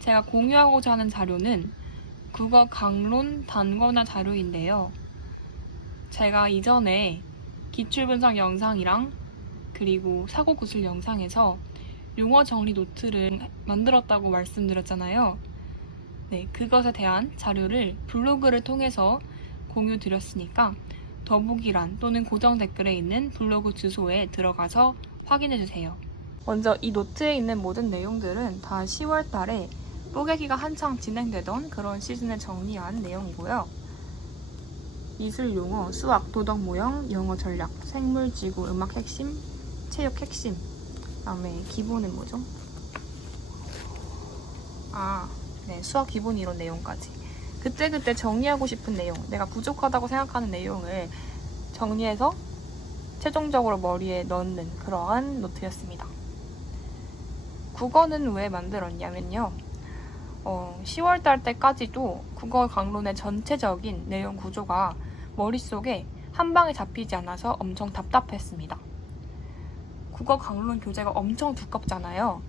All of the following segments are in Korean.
제가 공유하고자 하는 자료는 국어 강론 단권화 자료인데요. 제가 이전에 기출분석 영상이랑 그리고 사고구술 영상에서 용어 정리 노트를 만들었다고 말씀드렸잖아요. 네, 그것에 대한 자료를 블로그를 통해서 공유 드렸으니까 더보기란 또는 고정 댓글에 있는 블로그 주소에 들어가서 확인해주세요. 먼저 이 노트에 있는 모든 내용들은 다 10월 달에 뽀개기가 한창 진행되던 그런 시즌을 정리한 내용이고요. 미술 용어, 수학, 도덕 모형, 영어 전략, 생물, 지구, 음악 핵심, 체육 핵심, 그다음에 기본은 뭐죠? 네, 수학 기본 이론 내용까지. 그때그때 정리하고 싶은 내용, 내가 부족하다고 생각하는 내용을 정리해서 최종적으로 머리에 넣는 그러한 노트였습니다. 국어는 왜 만들었냐면요. 10월달 때까지도 국어 강론의 전체적인 내용 구조가 머릿속에 한 방에 잡히지 않아서 엄청 답답했습니다. 국어 강론 교재가 엄청 두껍잖아요.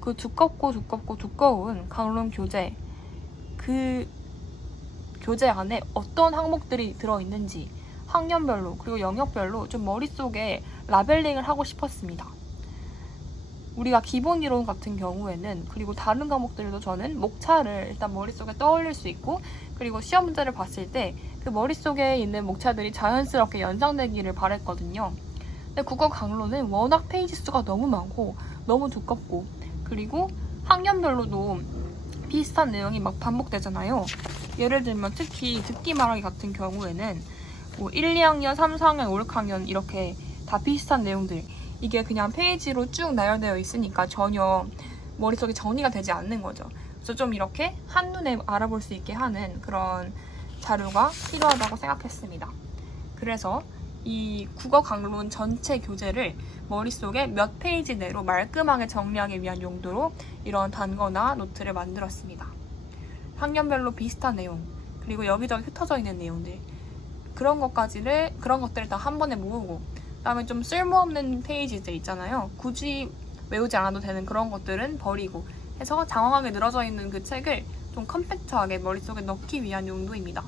그 두꺼운 강론 교재, 그 교재 안에 어떤 항목들이 들어있는지 학년별로 그리고 영역별로 좀 머릿속에 라벨링을 하고 싶었습니다. 우리가 기본 이론 같은 경우에는 그리고 다른 과목들도 저는 목차를 일단 머릿속에 떠올릴 수 있고 그리고 시험 문제를 봤을 때 그 머릿속에 있는 목차들이 자연스럽게 연상되기를 바랬거든요. 근데 국어 강론은 워낙 페이지 수가 너무 많고 너무 두껍고 그리고 학년별로도 비슷한 내용이 막 반복되잖아요. 예를 들면 특히 듣기 말하기 같은 경우에는 뭐 1, 2학년, 3, 4학년, 5, 6학년 이렇게 다 비슷한 내용들 이게 그냥 페이지로 쭉 나열되어 있으니까 전혀 머릿속에 정리가 되지 않는 거죠. 그래서 좀 이렇게 한눈에 알아볼 수 있게 하는 그런 자료가 필요하다고 생각했습니다. 그래서 이 국어 강론 전체 교재를 머릿속에 몇 페이지 내로 말끔하게 정리하기 위한 용도로 이런 단거나 노트를 만들었습니다. 학년별로 비슷한 내용, 그리고 여기저기 흩어져 있는 내용들 그런 것들을 다 한 번에 모으고 그다음에 좀 쓸모없는 페이지들 있잖아요. 굳이 외우지 않아도 되는 그런 것들은 버리고 해서 장황하게 늘어져 있는 그 책을 좀 컴팩트하게 머릿속에 넣기 위한 용도입니다.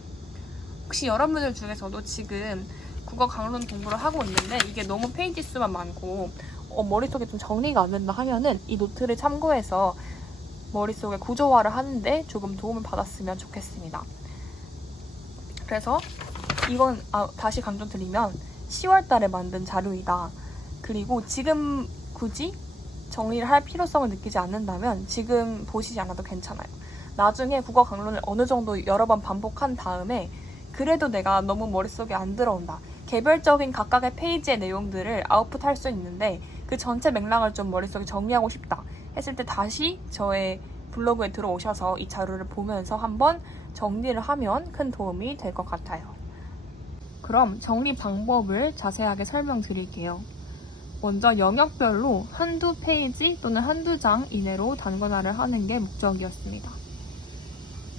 혹시 여러분들 중에서도 지금 국어 강론 공부를 하고 있는데 이게 너무 페이지 수만 많고 머릿속에 좀 정리가 안 된다 하면은 이 노트를 참고해서 머릿속에 구조화를 하는데 조금 도움을 받았으면 좋겠습니다. 그래서 이건 다시 강조드리면 10월 달에 만든 자료이다. 그리고 지금 굳이 정리를 할 필요성을 느끼지 않는다면 지금 보시지 않아도 괜찮아요. 나중에 국어 강론을 어느 정도 여러 번 반복한 다음에 그래도 내가 너무 머릿속에 안 들어온다. 개별적인 각각의 페이지의 내용들을 아웃풋할 수 있는데 그 전체 맥락을 좀 머릿속에 정리하고 싶다 했을 때 다시 저의 블로그에 들어오셔서 이 자료를 보면서 한번 정리를 하면 큰 도움이 될 것 같아요. 그럼 정리 방법을 자세하게 설명드릴게요. 먼저 영역별로 한두 페이지 또는 한두 장 이내로 단권화를 하는 게 목적이었습니다.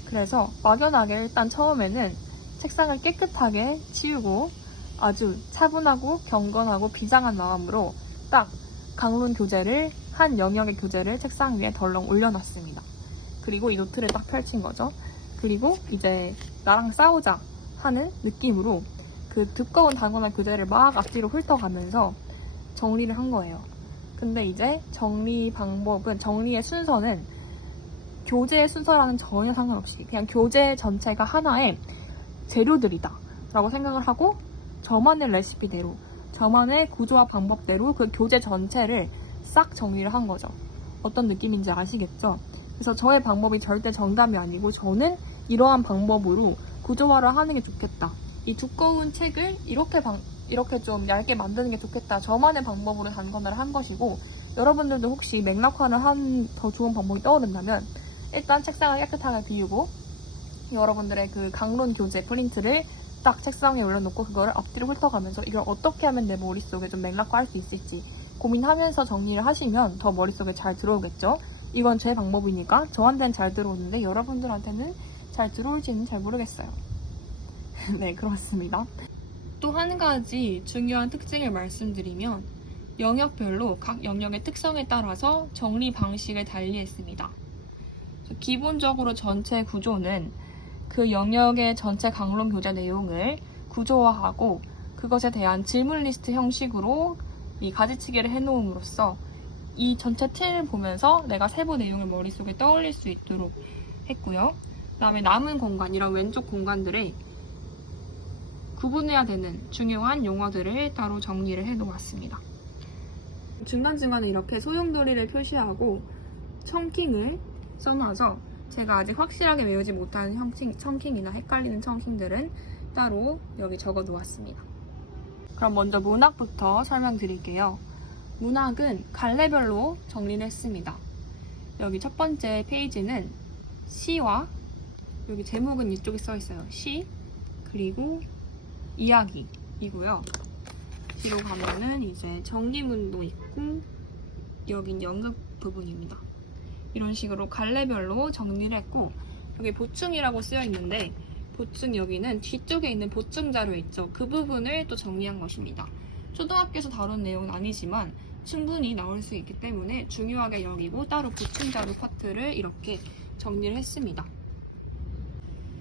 그래서 막연하게 일단 처음에는 책상을 깨끗하게 치우고 아주 차분하고 경건하고 비장한 마음으로 딱 강론 교재를 한 영역의 교재를 책상 위에 덜렁 올려놨습니다. 그리고 이 노트를 딱 펼친 거죠. 그리고 이제 나랑 싸우자 하는 느낌으로 그 두꺼운 단권화 교재를 막 앞뒤로 훑어가면서 정리를 한 거예요. 근데 이제 정리의 순서는 교재의 순서랑은 전혀 상관없이 그냥 교재 전체가 하나의 재료들이다 라고 생각을 하고 저만의 레시피대로 저만의 구조와 방법대로 그 교재 전체를 싹 정리를 한 거죠. 어떤 느낌인지 아시겠죠? 그래서 저의 방법이 절대 정답이 아니고 저는 이러한 방법으로 구조화를 하는 게 좋겠다. 이 두꺼운 책을 이렇게 좀 얇게 만드는 게 좋겠다. 저만의 방법으로 단권화를 한 것이고 여러분들도 혹시 맥락화를 한 더 좋은 방법이 떠오른다면 일단 책상을 깨끗하게 비우고 여러분들의 그 강론 교재 프린트를 딱 책상 위에 올려놓고 그거를 앞뒤로 훑어가면서 이걸 어떻게 하면 내 머릿속에 좀 맥락화할 수 있을지 고민하면서 정리를 하시면 더 머릿속에 잘 들어오겠죠? 이건 제 방법이니까 저한테는 잘 들어오는데 여러분들한테는 잘 들어올지는 잘 모르겠어요. 네, 그렇습니다. 또 한 가지 중요한 특징을 말씀드리면 영역별로 각 영역의 특성에 따라서 정리 방식을 달리했습니다. 기본적으로 전체 구조는 그 영역의 전체 강론 교재 내용을 구조화하고 그것에 대한 질문 리스트 형식으로 이 가지치기를 해놓음으로써 이 전체 틀을 보면서 내가 세부 내용을 머릿속에 떠올릴 수 있도록 했고요. 그 다음에 남은 공간, 이런 왼쪽 공간들에 구분해야 되는 중요한 용어들을 따로 정리를 해놓았습니다. 중간중간에 이렇게 소용돌이를 표시하고 청킹을 써놔서 제가 아직 확실하게 외우지 못하는 청킹이나 헷갈리는 청킹들은 따로 여기 적어 놓았습니다. 그럼 먼저 문학부터 설명드릴게요. 문학은 갈래별로 정리를 했습니다. 여기 첫 번째 페이지는 시와, 여기 제목은 이쪽에 써 있어요. 시, 그리고 이야기이고요. 뒤로 가면은 이제 정리문도 있고, 여긴 연극 부분입니다. 이런 식으로 갈래별로 정리를 했고, 여기 보충이라고 쓰여 있는데, 보충 여기는 뒤쪽에 있는 보충 자료 있죠. 그 부분을 또 정리한 것입니다. 초등학교에서 다룬 내용은 아니지만 충분히 나올 수 있기 때문에 중요하게 여기고 따로 보충 자료 파트를 이렇게 정리를 했습니다.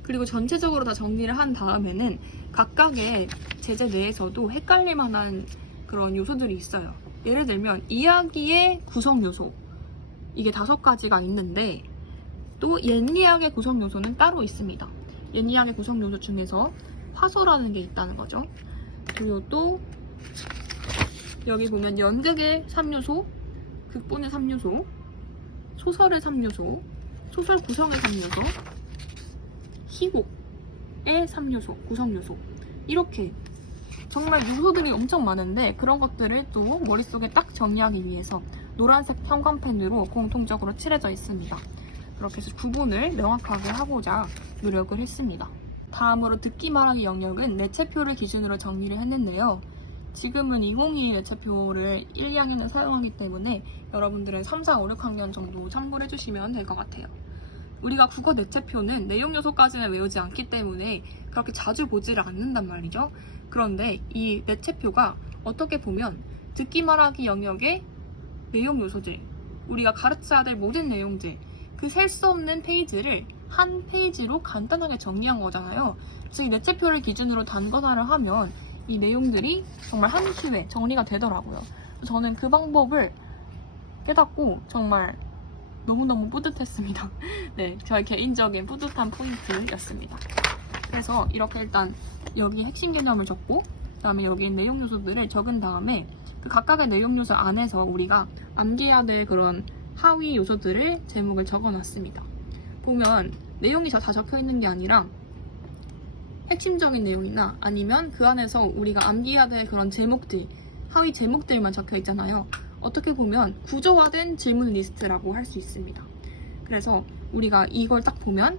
그리고 전체적으로 다 정리를 한 다음에는 각각의 제재 내에서도 헷갈릴 만한 그런 요소들이 있어요. 예를 들면 이야기의 구성 요소, 이게 5가지가 있는데 또 옛이야기의 구성 요소는 따로 있습니다. 옛이야기의 구성 요소 중에서 화소라는 게 있다는 거죠. 그리고 또 여기 보면 연극의 3요소, 극본의 3요소, 소설의 3요소, 소설 구성의 3요소, 희곡의 3요소, 구성 요소, 이렇게 정말 요소들이 엄청 많은데 그런 것들을 또 머릿속에 딱 정리하기 위해서 노란색 형광펜으로 공통적으로 칠해져 있습니다. 그렇게 해서 구분을 명확하게 하고자 노력을 했습니다. 다음으로 듣기 말하기 영역은 내체표를 기준으로 정리를 했는데요. 지금은 2022 내체표를 1, 2학년에 사용하기 때문에 여러분들은 3, 4, 5, 6학년 정도 참고를 해주시면 될 것 같아요. 우리가 국어 내체표는 내용 요소까지는 외우지 않기 때문에 그렇게 자주 보지를 않는단 말이죠. 그런데 이 내체표가 어떻게 보면 듣기 말하기 영역의 내용 요소들, 우리가 가르쳐야 될 모든 내용들, 그 셀 수 없는 페이지를 한 페이지로 간단하게 정리한 거잖아요. 그래서 이 내체표를 기준으로 단권화를 하면 이 내용들이 정말 한 큐에 정리가 되더라고요. 저는 그 방법을 깨닫고 정말 너무너무 뿌듯했습니다. 네, 저의 개인적인 뿌듯한 포인트였습니다. 그래서 이렇게 일단 여기 핵심 개념을 적고 그 다음에 여기 내용 요소들을 적은 다음에 그 각각의 내용 요소 안에서 우리가 암기해야 될 그런 하위 요소들을 제목을 적어놨습니다. 보면 내용이 다 적혀 있는 게 아니라 핵심적인 내용이나 아니면 그 안에서 우리가 암기해야 될 그런 제목들, 하위 제목들만 적혀 있잖아요. 어떻게 보면 구조화된 질문 리스트라고 할 수 있습니다. 그래서 우리가 이걸 딱 보면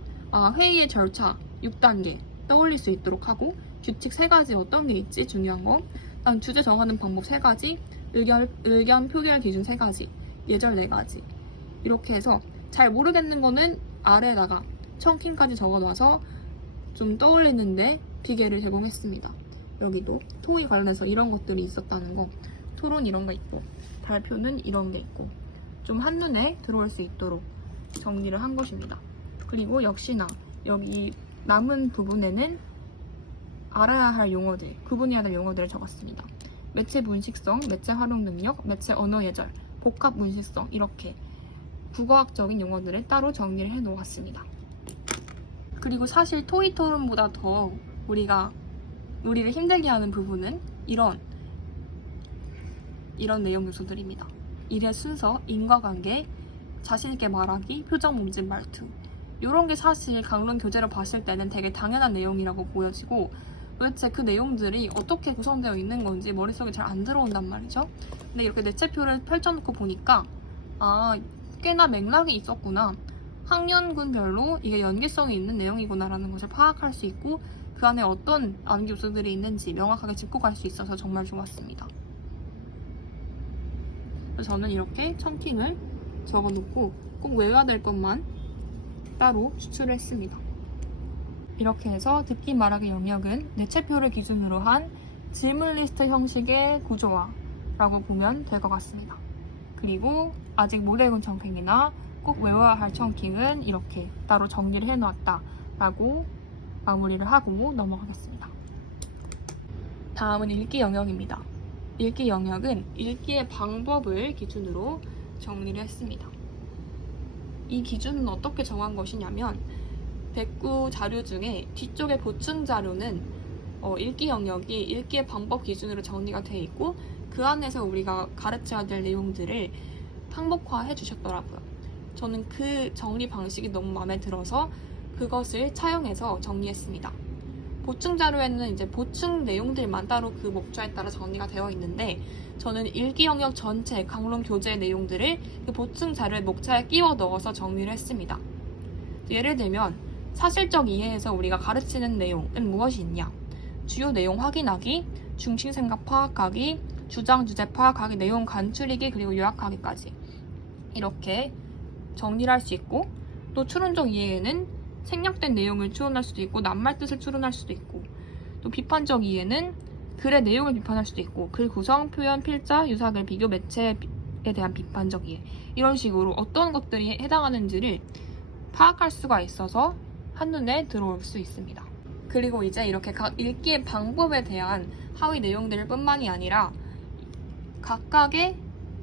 회의의 절차 6단계 떠올릴 수 있도록 하고 규칙 3가지 어떤 게 있지 중요한 거, 그다음 주제 정하는 방법 3가지, 의견 표결 기준 3가지, 예절 4가지, 이렇게 해서 잘 모르겠는 거는 아래에다가 청킹까지 적어놔서 좀 떠올리는데 비계를 제공했습니다. 여기도 토의 관련해서 이런 것들이 있었다는 거, 토론 이런 거 있고 발표는 이런 게 있고 좀 한눈에 들어올 수 있도록 정리를 한 것입니다. 그리고 역시나 여기 남은 부분에는 알아야 할 용어들, 구분해야 될 용어들을 적었습니다. 매체 문식성, 매체 활용 능력, 매체 언어 예절, 복합 문식성, 이렇게 국어학적인 용어들을 따로 정리를 해 놓았습니다. 그리고 사실 토의 토론보다 더 우리를 힘들게 하는 부분은 이런 내용 요소들입니다. 일의 순서, 인과관계, 자신있게 말하기, 표정, 몸짓, 말투, 이런 게 사실 강론 교재로 봤을 때는 되게 당연한 내용이라고 보여지고 도대체 그 내용들이 어떻게 구성되어 있는 건지 머릿속에 잘 안 들어온단 말이죠. 근데 이렇게 내체표를 펼쳐놓고 보니까 꽤나 맥락이 있었구나, 학년군별로 이게 연계성이 있는 내용이구나 라는 것을 파악할 수 있고 그 안에 어떤 암기 요소들이 있는지 명확하게 짚고 갈 수 있어서 정말 좋았습니다. 그래서 저는 이렇게 청킹을 적어놓고 꼭 외워야 될 것만 따로 추출을 했습니다. 이렇게 해서 듣기 말하기 영역은 내체표를 기준으로 한 질문 리스트 형식의 구조화라고 보면 될 것 같습니다. 그리고 아직 못 외운 청킹이나 꼭 외워야 할 청킹은 이렇게 따로 정리를 해놓았다 라고 마무리를 하고 넘어가겠습니다. 다음은 읽기 영역입니다. 읽기 영역은 읽기의 방법을 기준으로 정리를 했습니다. 이 기준은 어떻게 정한 것이냐면 백구 자료 중에 뒤쪽의 보충 자료는 읽기 영역이 읽기의 방법 기준으로 정리가 되어 있고 그 안에서 우리가 가르쳐야 될 내용들을 항목화해 주셨더라고요. 저는 그 정리 방식이 너무 마음에 들어서 그것을 차용해서 정리했습니다. 보충 자료에는 이제 보충 내용들만 따로 그 목차에 따라 정리가 되어 있는데 저는 읽기 영역 전체 강론 교재 내용들을 그 보충 자료의 목차에 끼워 넣어서 정리를 했습니다. 예를 들면 사실적 이해에서 우리가 가르치는 내용은 무엇이 있냐? 주요 내용 확인하기, 중심 생각 파악하기, 주장 주제 파악하기, 내용 간추리기, 그리고 요약하기까지 이렇게 정리를 할 수 있고 또 추론적 이해에는 생략된 내용을 추론할 수도 있고 낱말 뜻을 추론할 수도 있고 또 비판적 이해는 글의 내용을 비판할 수도 있고 글 구성, 표현, 필자, 유사글, 비교, 매체에 대한 비판적 이해 이런 식으로 어떤 것들이 해당하는지를 파악할 수가 있어서 한눈에 들어올 수 있습니다. 그리고 이제 이렇게 읽기의 방법에 대한 하위 내용들 뿐만이 아니라 각각의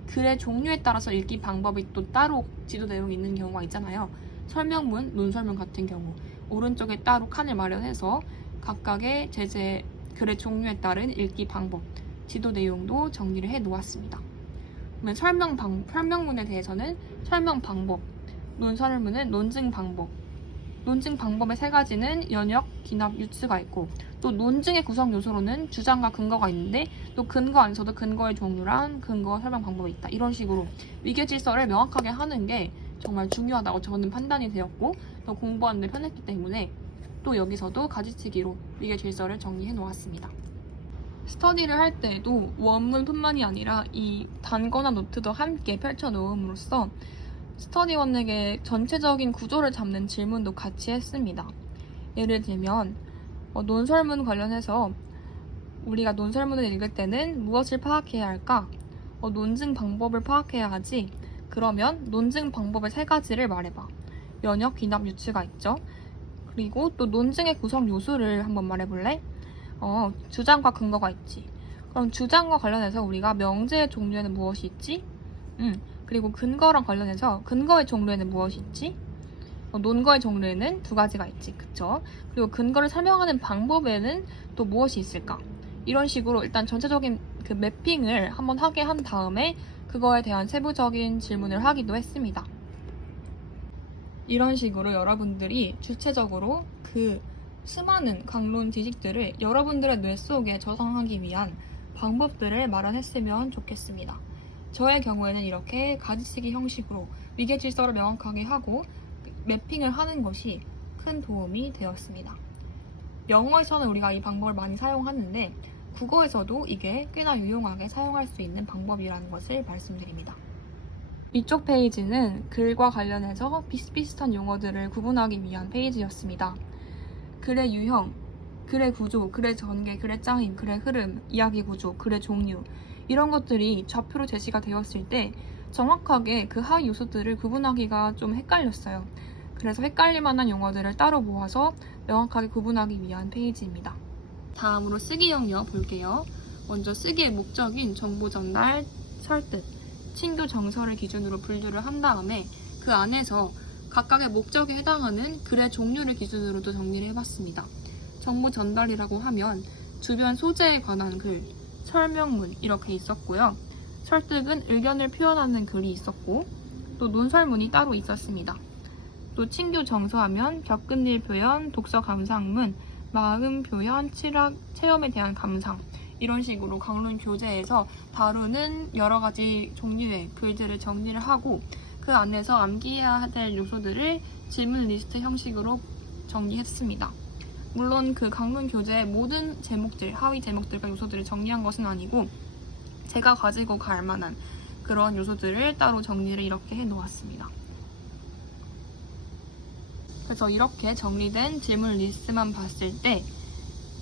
글의 종류에 따라서 읽기 방법이 또 따로 지도 내용이 있는 경우가 있잖아요. 설명문, 논설문 같은 경우 오른쪽에 따로 칸을 마련해서 각각의 제재 글의 종류에 따른 읽기 방법, 지도 내용도 정리를 해 놓았습니다. 그러면 설명문에 대해서는 설명 방법, 논설문은 논증 방법, 논증 방법의 세 가지는 연역, 기납, 유추가 있고 또 논증의 구성 요소로는 주장과 근거가 있는데 또 근거 안에서도 근거의 종류랑 근거 설명 방법이 있다. 이런 식으로 위계 질서를 명확하게 하는 게 정말 중요하다고 저는 판단이 되었고 또 공부하는 데 편했기 때문에 또 여기서도 가지치기로 위계 질서를 정리해 놓았습니다. 스터디를 할 때에도 원문뿐만이 아니라 이 단거나 노트도 함께 펼쳐 놓음으로써 스터디원에게 전체적인 구조를 잡는 질문도 같이 했습니다. 예를 들면 논설문 관련해서 우리가 논설문을 읽을 때는 무엇을 파악해야 할까? 논증 방법을 파악해야 하지. 그러면 논증 방법의 세 가지를 말해봐. 연역, 기납, 유추가 있죠. 그리고 또 논증의 구성 요소를 한번 말해볼래? 주장과 근거가 있지. 그럼 주장과 관련해서 우리가 명제의 종류에는 무엇이 있지? 그리고 근거랑 관련해서 근거의 종류에는 무엇이 있지? 논거의 종류에는 두 가지가 있지. 그쵸? 그리고 근거를 설명하는 방법에는 또 무엇이 있을까? 이런 식으로 일단 전체적인 그 매핑을 한번 하게 한 다음에 그거에 대한 세부적인 질문을 하기도 했습니다. 이런 식으로 여러분들이 주체적으로 그 수많은 강론 지식들을 여러분들의 뇌 속에 저장하기 위한 방법들을 마련했으면 좋겠습니다. 저의 경우에는 이렇게 가지치기 형식으로 위계 질서를 명확하게 하고 매핑을 하는 것이 큰 도움이 되었습니다. 영어에서는 우리가 이 방법을 많이 사용하는데 국어에서도 이게 꽤나 유용하게 사용할 수 있는 방법이라는 것을 말씀드립니다. 이쪽 페이지는 글과 관련해서 비슷비슷한 용어들을 구분하기 위한 페이지였습니다. 글의 유형, 글의 구조, 글의 전개, 글의 짱임, 글의 흐름, 이야기 구조, 글의 종류 이런 것들이 좌표로 제시가 되었을 때 정확하게 그 하위 요소들을 구분하기가 좀 헷갈렸어요. 그래서 헷갈릴 만한 용어들을 따로 모아서 명확하게 구분하기 위한 페이지입니다. 다음으로 쓰기 영역 볼게요. 먼저 쓰기의 목적인 정보 전달, 설득, 친교 정서를 기준으로 분류를 한 다음에 그 안에서 각각의 목적에 해당하는 글의 종류를 기준으로도 정리를 해봤습니다. 정보 전달이라고 하면 주변 소재에 관한 글, 설명문 이렇게 있었고요. 설득은 의견을 표현하는 글이 있었고 또 논설문이 따로 있었습니다. 또 친교 정서하면 벽끝일 표현, 독서 감상문, 마음 표현, 체험에 대한 감상 이런 식으로 강론 교재에서 다루는 여러 가지 종류의 글들을 정리를 하고 그 안에서 암기해야 될 요소들을 질문 리스트 형식으로 정리했습니다. 물론 그 강론 교재의 모든 제목들, 하위 제목들과 요소들을 정리한 것은 아니고 제가 가지고 갈 만한 그런 요소들을 따로 정리를 이렇게 해놓았습니다. 그래서 이렇게 정리된 질문 리스트만 봤을 때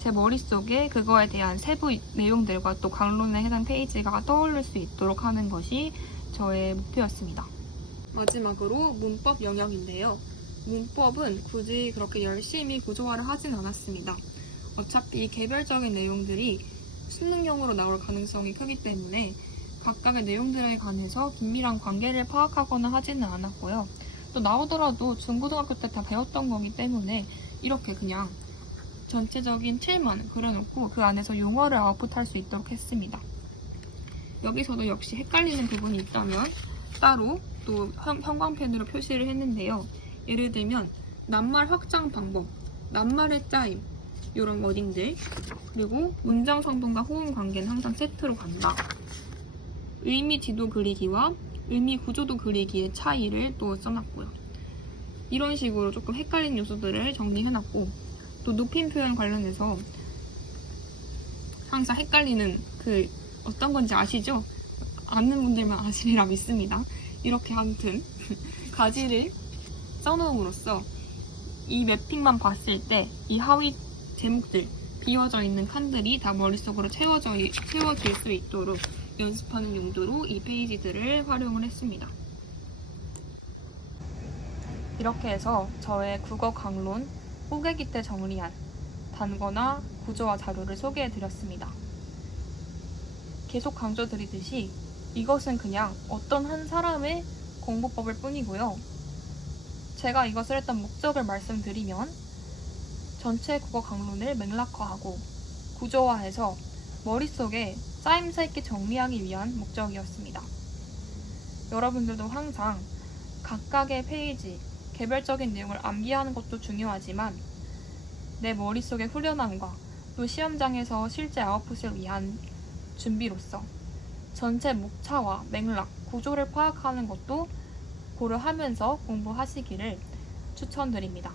제 머릿속에 그거에 대한 세부 내용들과 또 강론에 해당 페이지가 떠오를 수 있도록 하는 것이 저의 목표였습니다. 마지막으로 문법 영역인데요. 문법은 굳이 그렇게 열심히 구조화를 하진 않았습니다. 어차피 개별적인 내용들이 수능용으로 나올 가능성이 크기 때문에 각각의 내용들에 관해서 긴밀한 관계를 파악하거나 하지는 않았고요. 또 나오더라도 중고등학교 때 다 배웠던 거기 때문에 이렇게 그냥 전체적인 틀만 그려놓고 그 안에서 용어를 아웃풋할 수 있도록 했습니다. 여기서도 역시 헷갈리는 부분이 있다면 따로 또 형광펜으로 표시를 했는데요. 예를 들면 낱말 확장 방법, 낱말의 짜임 이런 워딩들, 그리고 문장 성분과 호응 관계는 항상 세트로 간다. 의미 지도 그리기와 의미 구조도 그리기의 차이를 또 써놨고요. 이런 식으로 조금 헷갈리는 요소들을 정리해놨고, 또 높임 표현 관련해서 항상 헷갈리는 그 어떤 건지 아시죠? 아는 분들만 아시리라 믿습니다. 이렇게 아무튼 가지를 써놓음으로써 이 매핑만 봤을 때 이 하위 제목들, 비워져 있는 칸들이 다 머릿속으로 채워질 수 있도록 연습하는 용도로 이 페이지들을 활용을 했습니다. 이렇게 해서 저의 국어 강론 호객기 때 정리한 단거나 구조화 자료를 소개해드렸습니다. 계속 강조드리듯이 이것은 그냥 어떤 한 사람의 공부법일 뿐이고요. 제가 이것을 했던 목적을 말씀드리면 전체 국어 강론을 맥락화하고 구조화해서 머릿속에 짜임새 있게 정리하기 위한 목적이었습니다. 여러분들도 항상 각각의 페이지, 개별적인 내용을 암기하는 것도 중요하지만 내 머릿속의 후련함과 또 시험장에서 실제 아웃풋을 위한 준비로서 전체 목차와 맥락, 구조를 파악하는 것도 고려하면서 공부하시기를 추천드립니다.